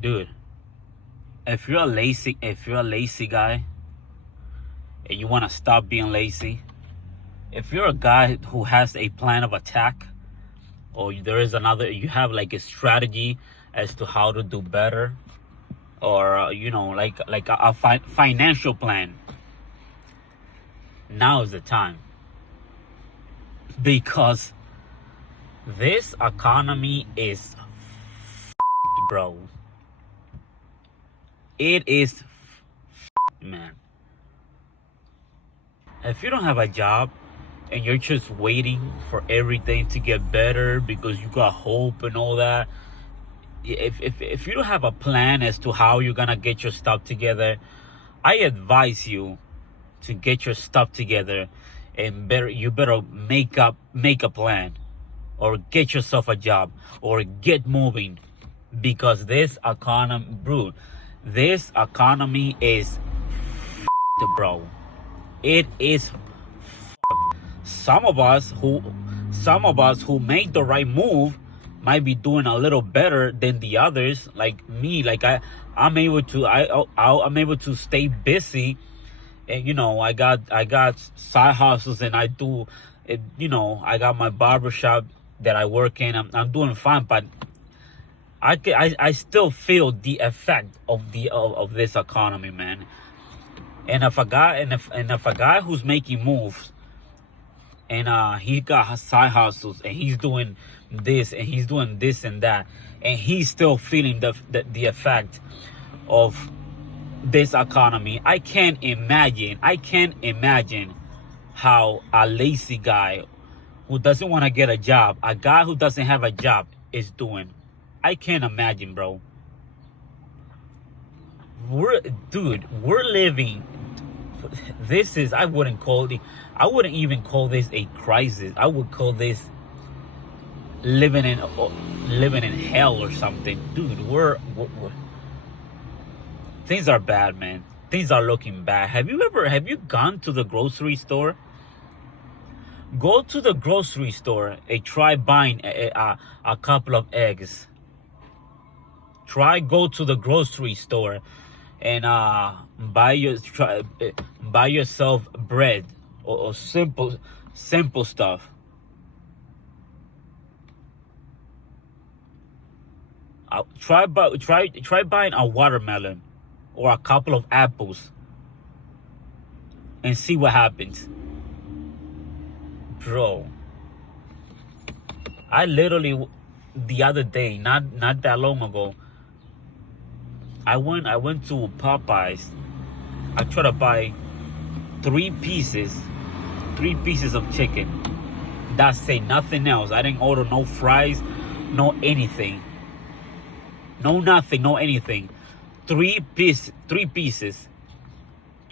Dude, if you're a lazy guy and you want to stop being lazy, if you're a guy who has a plan of attack, or you have like a strategy as to how to do better, or like a financial plan, now is the time. Because this economy is bro. It is man. If you don't have a job and you're just waiting for everything to get better because you got hope and all that, if you don't have a plan as to how you're gonna get your stuff together, I advise you to get your stuff together, and you better make a plan, or get yourself a job, or get moving, because this economy is bro. It is some of us who make the right move might be doing a little better than the others. Like me, like I'm able to stay busy, and I got side hustles, and I do it. I got my barbershop that I work in. I'm doing fine, but I still feel the effect of this economy, man. And if a guy who's making moves, and he got side hustles, and he's doing this and he's doing this and that, and he's still feeling the effect of this economy, I can't imagine how a lazy guy who doesn't want to get a job, a guy who doesn't have a job, is doing. I can't imagine, bro. We're living. This is, I wouldn't even call this a crisis. I would call this living in hell or something. Dude, we're things are bad, man. Things are looking bad. Have you gone to the grocery store? Go to the grocery store and try buying a couple of eggs. Go to the grocery store and buy yourself bread, or simple stuff. Try buying a watermelon or a couple of apples and see what happens, bro. I literally, the other day, not that long ago, I went to Popeyes. I tried to buy three pieces of chicken. That's it, nothing else. I didn't order no fries, no anything. No nothing, no anything. Three pieces,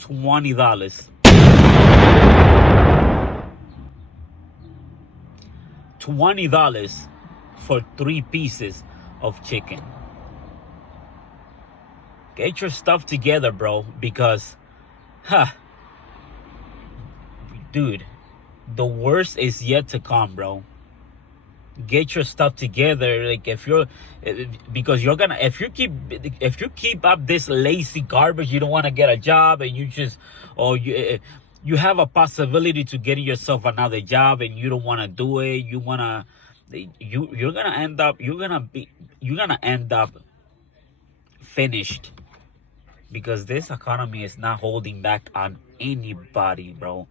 $20. $20 for 3 pieces of chicken. Get your stuff together, bro, because, dude, the worst is yet to come, bro. Get your stuff together, like if you keep up this lazy garbage, you don't want to get a job, and you have a possibility to getting yourself another job, and you don't want to do it. You're gonna end up finished, because this economy is not holding back on anybody, bro.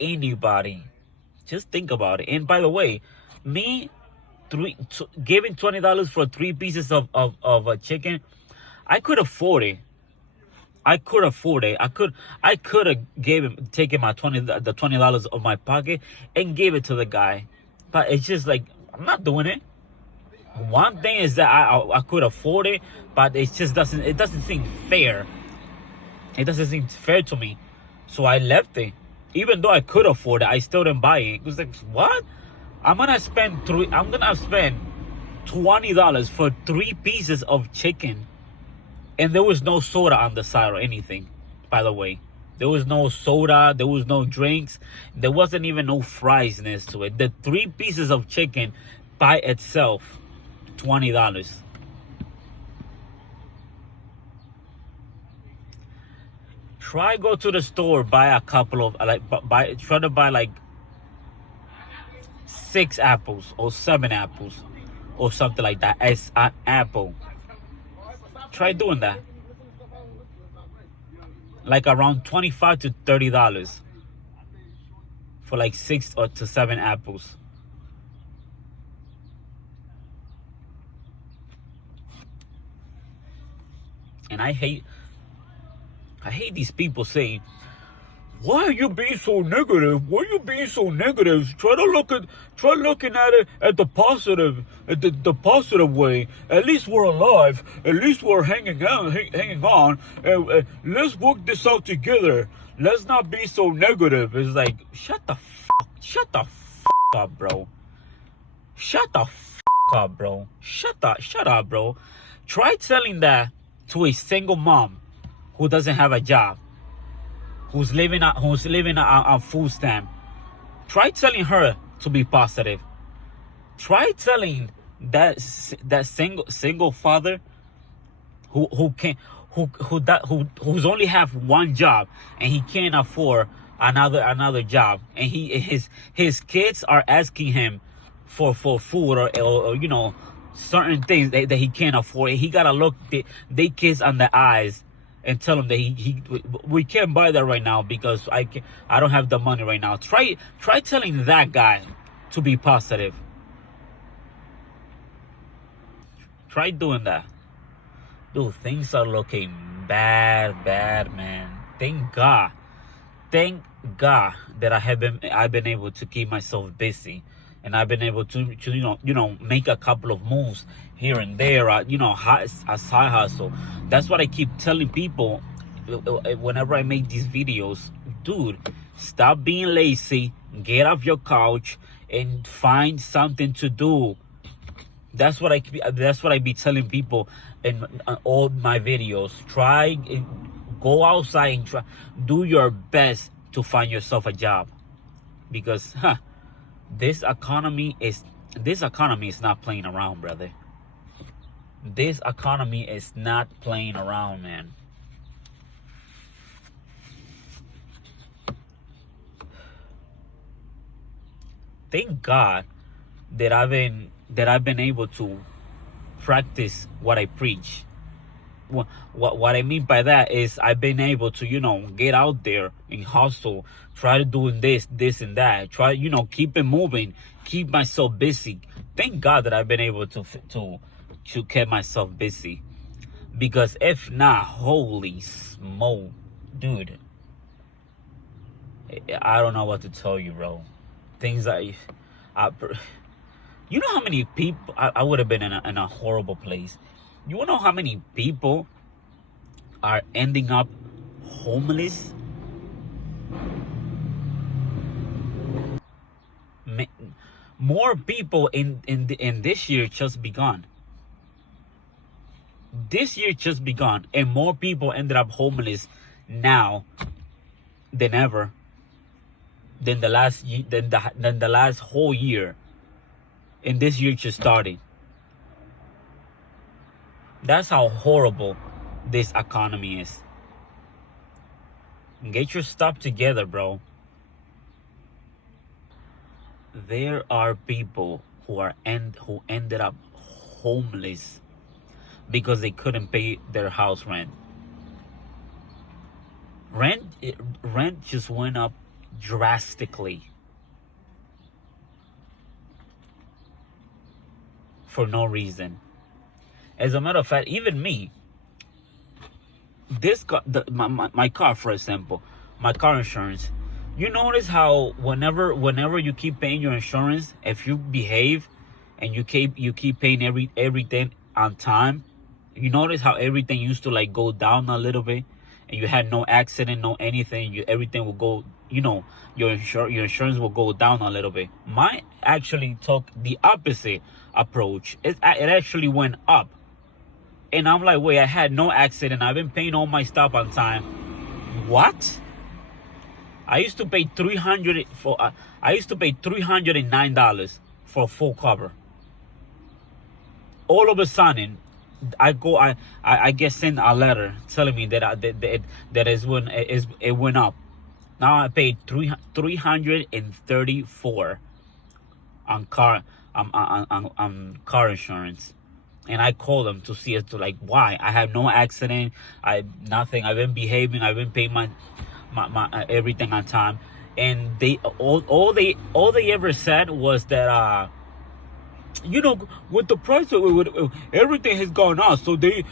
Anybody. Just think about it. And by the way, me giving $20 for 3 pieces of a chicken, I could afford it. I could have taken my $20 of my pocket and gave it to the guy, but it's just like, I'm not doing it. One thing is that I could afford it, but it doesn't seem fair. It doesn't seem fair to me, so I left it. Even though I could afford it, I still didn't buy it. It was like, what? I'm gonna spend $20 for 3 pieces of chicken, and there was no soda on the side or anything. By the way, there was no soda, there was no drinks, there wasn't even no fries next to it. The 3 pieces of chicken by itself, $20. try go to the store, buy a couple of try to buy like 6 apples or 7 apples or something like that as an apple. Try doing that. Like around $25 to $30 for like 6 or to 7 apples. And I hate these people saying, "Why are you being so negative? Why are you being so negative? Try looking at it at the positive, the positive way. At least we're alive. At least we're hanging on. Let's work this out together. Let's not be so negative." It's like, shut the f up, bro. Shut the f up, bro. Shut up, bro. Try telling that to a single mom who doesn't have a job, who's living on food stamp. Try telling her to be positive. Try telling that single father who's only have one job and he can't afford another job, and his kids are asking him for food or you know, certain things that he can't afford. He gotta look they kids on the eyes and tell them that we can't buy that right now because I don't have the money right now. Try telling that guy to be positive. Try doing that. Dude, things are looking bad, man. Thank God that I've been able to keep myself busy, and I've been able to you know make a couple of moves here and there, you know, a side hustle. That's what I keep telling people whenever I make these videos. Dude, stop being lazy, get off your couch and find something to do. That's what I be telling people in all my videos. Try, go outside and try, do your best to find yourself a job, because this economy is not playing around, brother. This economy is not playing around, man. Thank God that I've been able to practice what I preach. What I mean by that is I've been able to, you know, get out there and hustle, try to doing this and that, try, you know, keep it moving, keep myself busy. Thank God that I've been able to keep myself busy, because if not, holy smoke, dude, I don't know what to tell you, bro. Things you know how many people I would have been in a horrible place. You know how many people are ending up homeless? More people in this year just begun. This year just begun, and more people ended up homeless now than ever. Than the last whole year. And this year just started. That's how horrible this economy is. Get your stuff together, bro. There are people who ended up homeless because they couldn't pay their house rent. Rent just went up drastically for no reason. As a matter of fact, even me, this car, my car, for example, my car insurance. You notice how whenever you keep paying your insurance, if you behave and you keep paying everything on time, you notice how everything used to like go down a little bit, and you had no accident, no anything. Everything will go. You know, your insurance will go down a little bit. Mine actually took the opposite approach. It actually went up. And I'm like, wait, I had no accident. I've been paying all my stuff on time. What? I used to pay $309 for full cover. All of a sudden, I get sent a letter telling me that it went up. Now I paid 334 on car insurance, and I called them to see as to like why. I have no accident. Nothing. I've been behaving. I've been paying my everything on time, and they all they ever said was that with the price of everything has gone up, so they're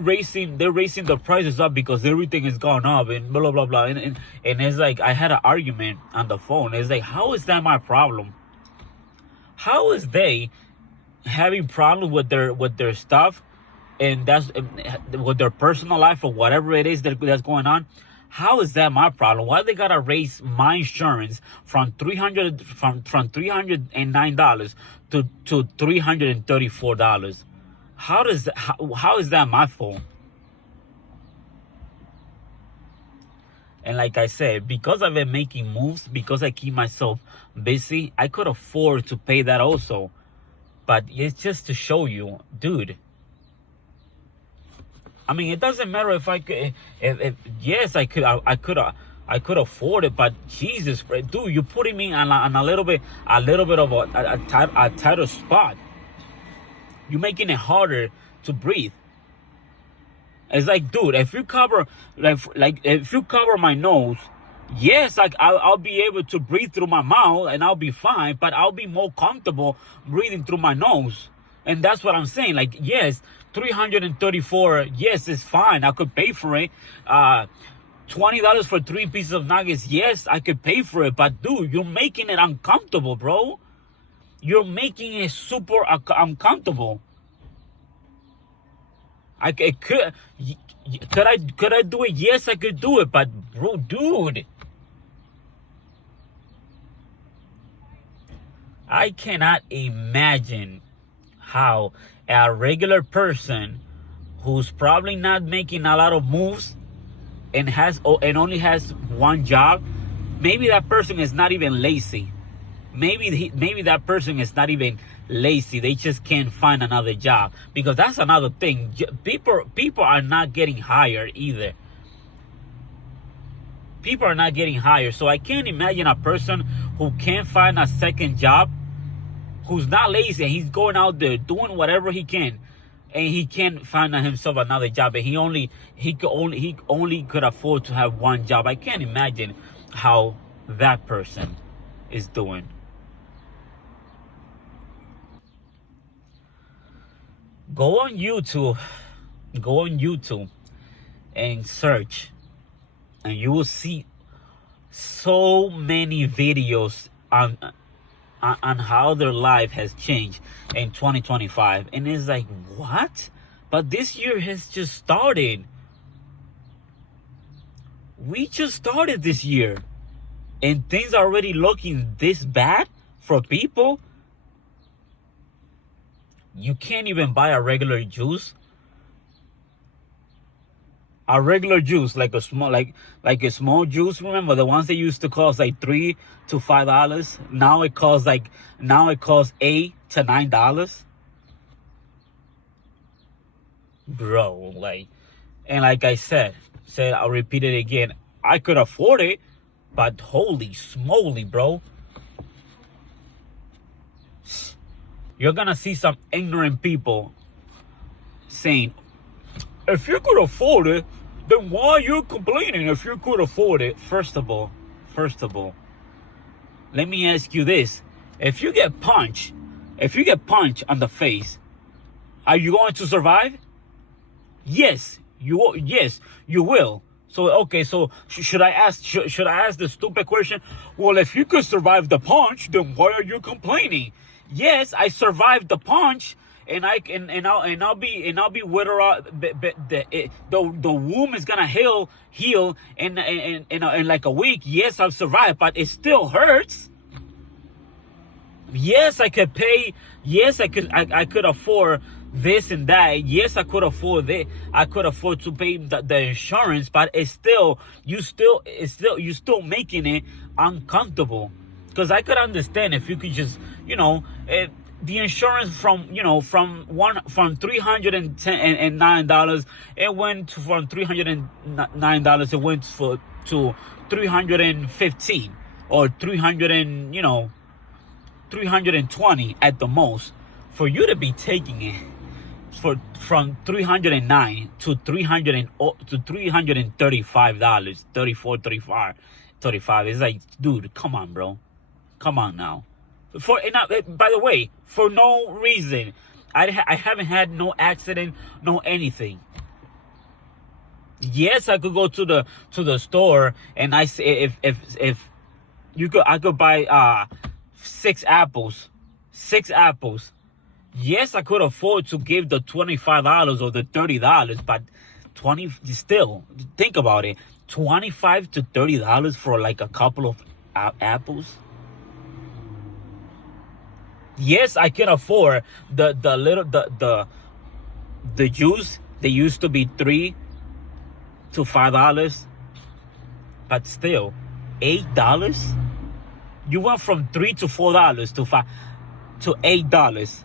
raising the prices up because everything has gone up and blah blah blah, and it's like I had an argument on the phone. It's like, how is that my problem? How is they having problems with their stuff, and that's with their personal life or whatever it is that's going on? How is that my problem? Why they gotta raise my insurance from $309 to $334? How is that my fault? And like I said, because I've been making moves, because I keep myself busy, I could afford to pay that also. But it's just to show you, dude. I mean, it doesn't matter if I could. Yes, I could afford it, but Jesus, dude, you're putting me on a little bit of a tighter spot. You're making it harder to breathe. It's like, dude, if you cover if you cover my nose, yes, like I'll be able to breathe through my mouth and I'll be fine, but I'll be more comfortable breathing through my nose. And that's what I'm saying. Like, yes, 334, yes, it's fine. I could pay for it. $20 for 3 pieces of nuggets, yes, I could pay for it. But dude, you're making it uncomfortable, bro. You're making it super uncomfortable. Could I do it? Yes, I could do it. But bro, dude, I cannot imagine how a regular person who's probably not making a lot of moves and only has one job, maybe that person is not even lazy. Maybe that person is not even lazy. They just can't find another job, because that's another thing. People are not getting hired either. People are not getting hired. So I can't imagine a person who can't find a second job, who's not lazy, and he's going out there doing whatever he can, and he can't find himself another job, and he only could afford to have one job. I can't imagine how that person is doing. Go on YouTube and search, and you will see so many videos on how their life has changed in 2025. And it's like, what? But this year has just started. We just started this year, and things are already looking this bad for people. You can't even buy a regular juice. A regular juice, like a small juice. Remember the ones that used to cost like $3 to $5? Now it costs $8 to $9. Bro, and like I said, I'll repeat it again. I could afford it, but holy smoly, bro. You're gonna see some ignorant people saying, if you could afford it, then why are you complaining if you could afford it? First of all, let me ask you this. If you get punched on the face, are you going to survive? Yes, you will. So, okay, so should I ask the stupid question? Well, if you could survive the punch, then why are you complaining? Yes, I survived the punch, and I'll be better off. The womb is gonna heal in like a week. Yes, I've survived, but it still hurts. Yes, I could pay. Yes, I could afford this and that. Yes, I could afford it. I could afford to pay the insurance, but you're still making it uncomfortable. Because I could understand if you could just, the insurance from from $309, it went from $309, it went to 315 or 300 and 320 at the most, for you to be taking it from 309 to 300 to $335, 34, 35. It's like, dude, come on, bro, come on now. By the way, for no reason, I haven't had no accident, no anything. Yes, I could go to the store and I say, if I could buy 6 apples. Yes, I could afford to give the $25 or the $30, but still think about it, $25 to $30 for like a couple of apples. Yes, I can afford the juice. They used to be $3 to $5, but still, $8. You went from $3 to $4 to $8.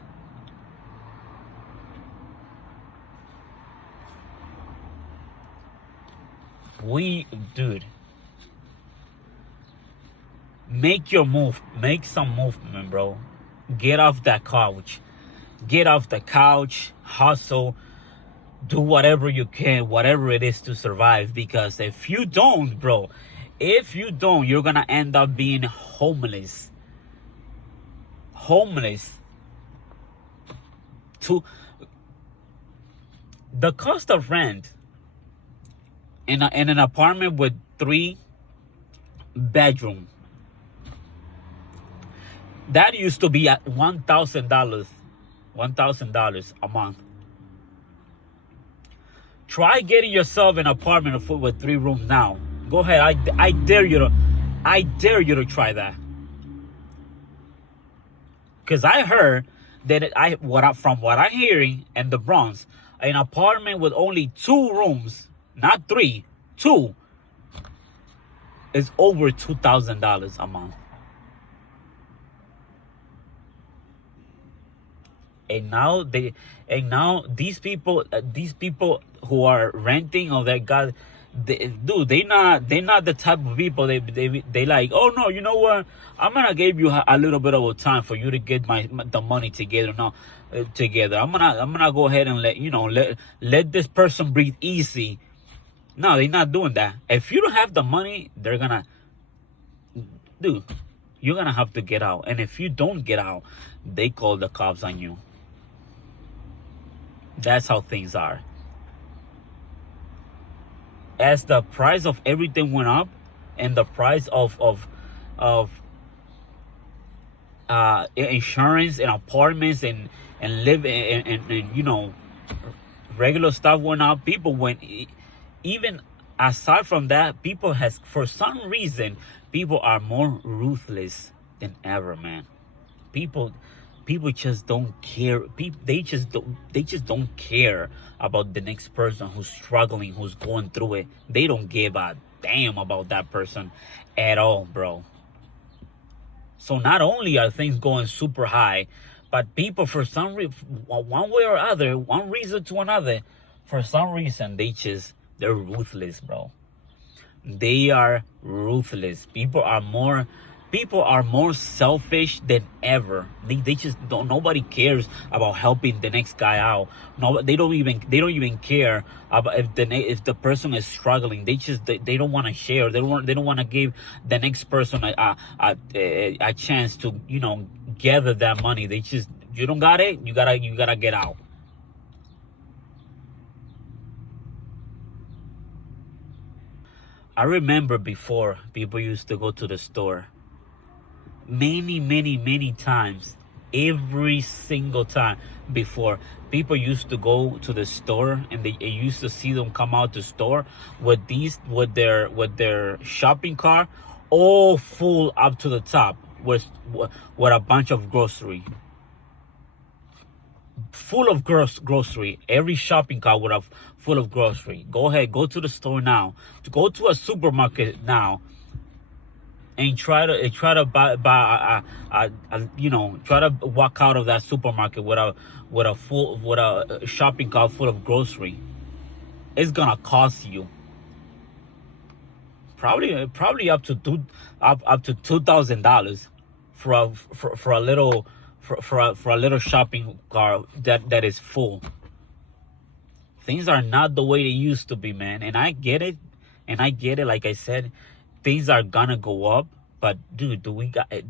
Dude, make your move. Make some movement, bro. Get off that couch. Get off the couch. Hustle. Do whatever you can, whatever it is to survive. Because if you don't, bro, you're gonna end up being homeless. The cost of rent in an apartment with 3 bedroom, that used to be at $1,000 a month. Try getting yourself an apartment with 3 rooms now. Go ahead. I dare you to try that. Because I heard that from what I'm hearing in the Bronx, an apartment with only 2 rooms, not 3, 2, is over $2,000 a month. And now these people who are renting, or that guy, they're not the type of people they like, oh no, you know what, I'm gonna give you a little bit of time for you to get the money together. No, together. I'm gonna go ahead and let this person breathe easy. No, they're not doing that. If you don't have the money, you're gonna have to get out. And if you don't get out, they call the cops on you. That's how things are. As the price of everything went up, and the price of insurance and apartments and living and regular stuff went up, people went. Even aside from that, for some reason, people are more ruthless than ever, man. People just don't care. They just don't care about the next person who's struggling, who's going through it. They don't give a damn about that person at all, bro. So not only are things going super high, but people, for some reason, one way or other, one reason to another, for some reason, they're ruthless, bro. They are ruthless. People are more selfish than ever. They just don't. Nobody cares about helping the next guy out. No, they don't even care about if the person is struggling. They don't want to share. They don't want to give the next person a chance to gather that money. You don't got it. You gotta get out. I remember before, people used to go to the store many times. Every single time before, people used to go to the store, and they used to see them come out the store with their shopping cart all full up to the top with a bunch of grocery. Full of grocery. Every shopping cart would have full of grocery. Go ahead, go to the store now. Go to a supermarket now. and try to buy you know, try to walk out of that supermarket with a shopping cart full of grocery. It's gonna cost you probably up to $2,000 for a little for a little shopping cart that is full. Things are not the way they used to be, man. And I get it. Like I said, things are gonna go up. But dude, do we got it?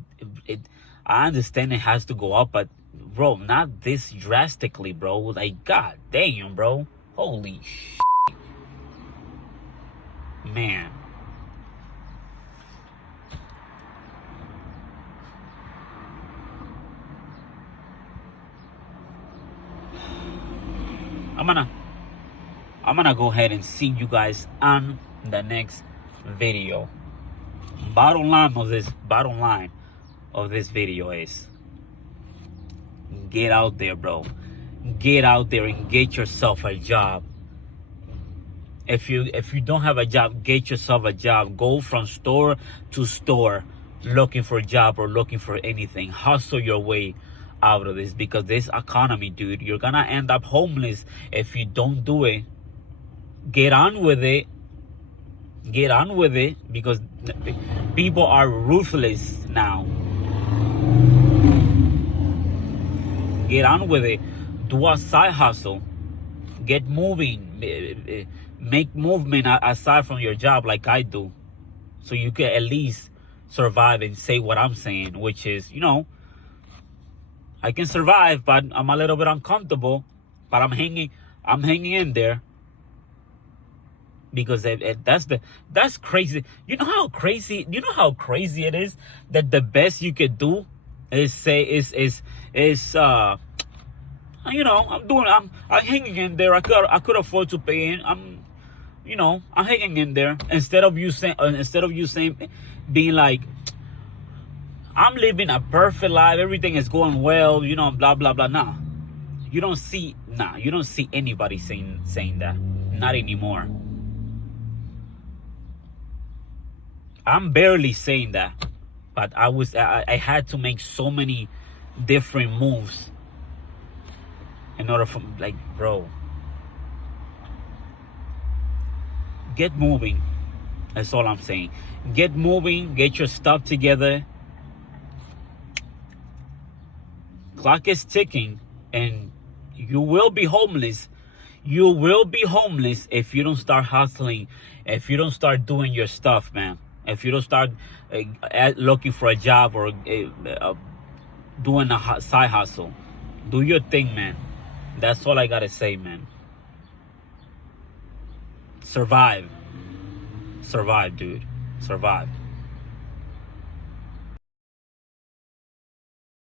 I understand it has to go up, but bro, not this drastically, bro. Like, god damn, bro. Holy shit, man. I'm gonna go ahead and see you guys on the next video. Bottom line of this video is, get out there, bro. Get out there and get yourself a job. If you don't have a job, get yourself a job. Go from store to store looking for a job or looking for anything. Hustle your way out of this, because this economy, dude, you're gonna end up homeless if you don't do it. Get on with it. Get on with it, because people are ruthless now. Get on with it. Do a side hustle. Get moving. Make movement aside from your job, like I do, so you can at least survive and say what I'm saying, which is, you know, I can survive, but I'm a little bit uncomfortable, but I'm hanging in there. Because that's crazy. You know how crazy it is that the best you could do is say is you know, I'm hanging in there. I could afford to pay in. I'm hanging in there, instead of you saying being like, I'm living a perfect life, everything is going well, you know, blah blah blah. Nah, you don't see anybody saying that. Not anymore. I'm barely saying that, but I had to make so many different moves in order for, like, bro, get moving. That's all I'm saying. Get moving, get your stuff together. Clock is ticking, and you will be homeless. You will be homeless if you don't start hustling, if you don't start doing your stuff, man. If you don't start looking for a job or doing a side hustle. Do your thing, man. That's all I gotta say, man. Survive. Survive, dude. Survive.